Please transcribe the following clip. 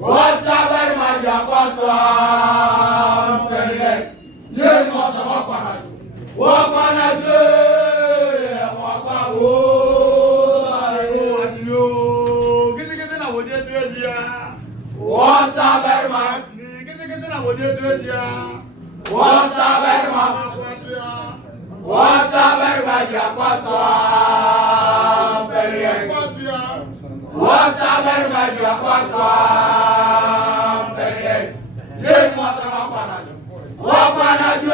Wasabar maja kwatwa pere ye mo sa wa pana je wa pa wo ayo atilo kete na wo de dia wasabar ma kete na wo de dia wasabar maja kwatwa pere wasabar maja kwatwa